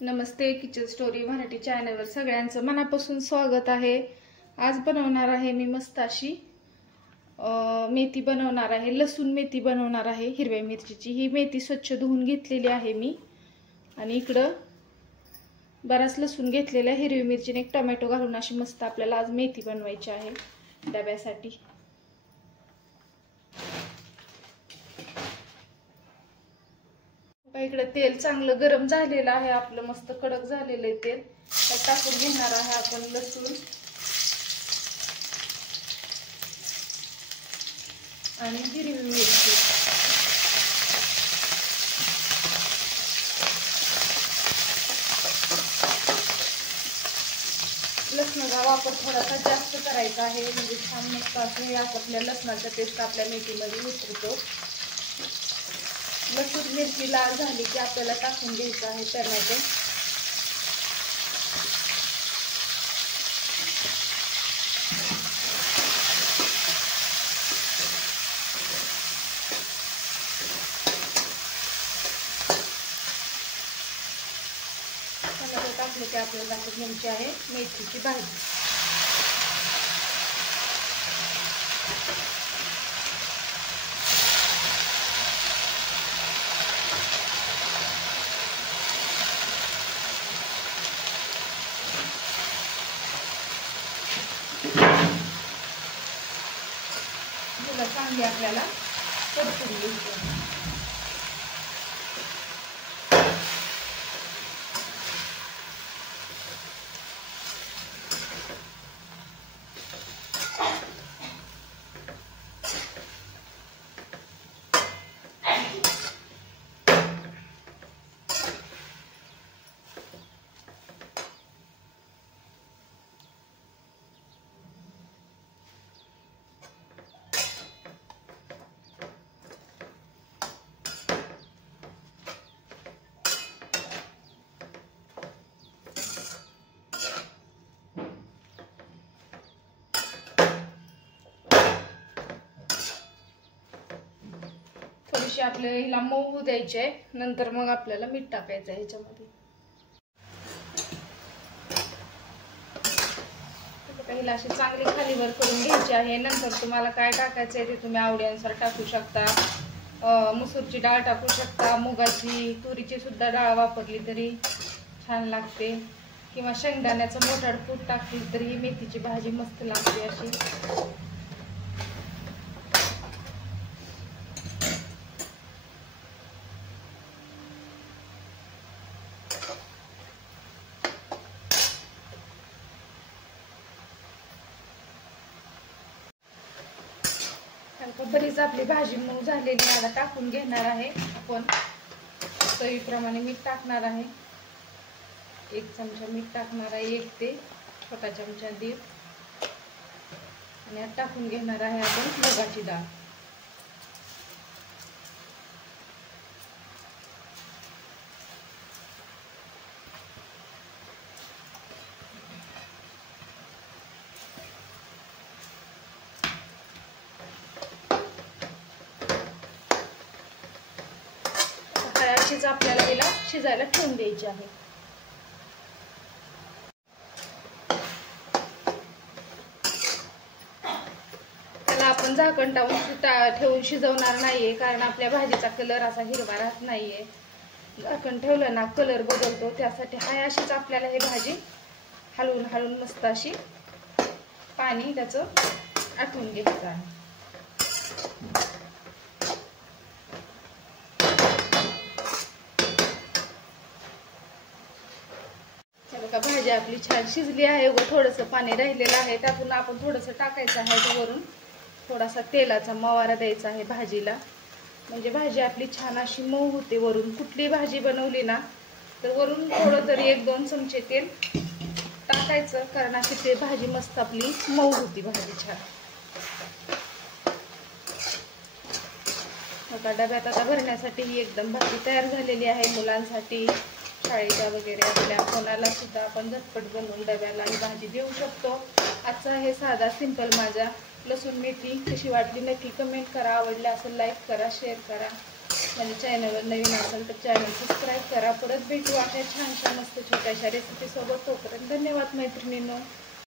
नमस्ते, kitchen story Marathi चॅनलवर सगळ्यांचं मनापासून स्वागत आहे। आज बनवणार आहे मी मस्त अशी मेथी बनवणार आहे, लसूण मेथी बनवणार आहे हिरव्या मिरचीची। ही मेथी स्वच्छ धुवून घेतलेली आहे मी, आणि इकडं बराच लसूण घेतलेला आहे। हिरवी मिरची आणि एक टोमॅटो घालून अशी मस्त आपल्याला आज मेथी बनवायची आहे डब्यासाठी। इकडे तेल चांगलं गरम झालेलं आहे, आपलं मस्त कडक झालेलं आहे तेल। त्यात टाकून घेणार आहे आपण लसूण आणि हिरवी मिरची। लसणाचा वापर थोडासा जास्त करायचा आहे, म्हणजे छान मस्त असं आपल्या लसणाचा टेस्ट आपल्या मेथीमध्ये उतरतो। लसूण मिरची लाल झाली की आपल्याला टाकून घ्यायचं आहे टोमॅटो। टोमॅटो टाकले की आपल्याला टाकून घ्यायची आहे मेथीची भाजी। चांगली आपल्याला परतून घ्यायची। थोडीशी आपल्याला हिला मऊ होऊ द्यायची आहे, नंतर मग आपल्याला मीठ टाकायचं आहे ह्याच्यामध्ये। हिला अशी चांगली खालीवर करून घ्यायची आहे। नंतर तुम्हाला काय टाकायचं आहे ते तुम्ही आवडीनुसार टाकू शकता। मसूरची डाळ टाकू शकता, मुगाची, तुरीची सुद्धा डाळ वापरली तरी छान लागते, किंवा शेंगदाण्याचं मोठाड कूट टाकली तरी मेथीची भाजी मस्त लागते अशी। बरीच आपली भाजी मऊ झालेली आहे, आता टाकून घेणार आहे आपण। चवीप्रमाणे मीठ टाकणार आहे, 1 चमचा मीठ टाकणार आहे, 1 ते छोटा चमचा दीड। आणि आता टाकून घेणार आहे आपण मुगाची डाळ। आपल्याला हिला शिजायला ठेवून द्यायची आहे। त्याला आपण झाकण ठेवून शिजवणार नाहीये, कारण आपल्या भाजीचा कलर असा हिरवा राहत नाहीये। झाकण ठेवलं ना कलर बदलतो, त्यासाठी हाय अशीच आपल्याला ही भाजी हलवून हलवून मस्त अशी पाणी त्याचं आटवून घ्यायचं आहे। भाजी आपली छान शिजली आहे, व थोडंसं पाणी राहिलेलं आहे, त्यातून आपण थोडंसं टाकायचं आहे वरून। थोडासा तेलाचा मवारा द्यायचा आहे भाजीला, म्हणजे भाजी आपली छान अशी मऊ होते। वरून कुठली भाजी बनवली ना तर वरून थोडं तरी 1-2 चमचे तेल टाकायचं, कारण अशी ते भाजी मस्त आपली मऊ होती भाजी छान। आता डब्यात आता भरण्यासाठी ही एकदम भाजी तयार झालेली आहे मुलांसाठी, शाळेच्या वगैरे आपल्या कोणाला सुद्धा आपण झटपट बनवून डब्याला ही भाजी देऊ शकतो। आजचा हे साधा सिंपल माझा लसूण मेथी कशी वाटली नक्की कमेंट करा। आवडले असेल लाईक करा, शेअर करा। माझ्या चॅनलवर नवीन असेल तर चॅनल सबस्क्राईब करा. परत भेटू अशा छानशा मस्त छोट्याशा रेसिपीसोबत. तोपर्यंत धन्यवाद मैत्रिणींनो.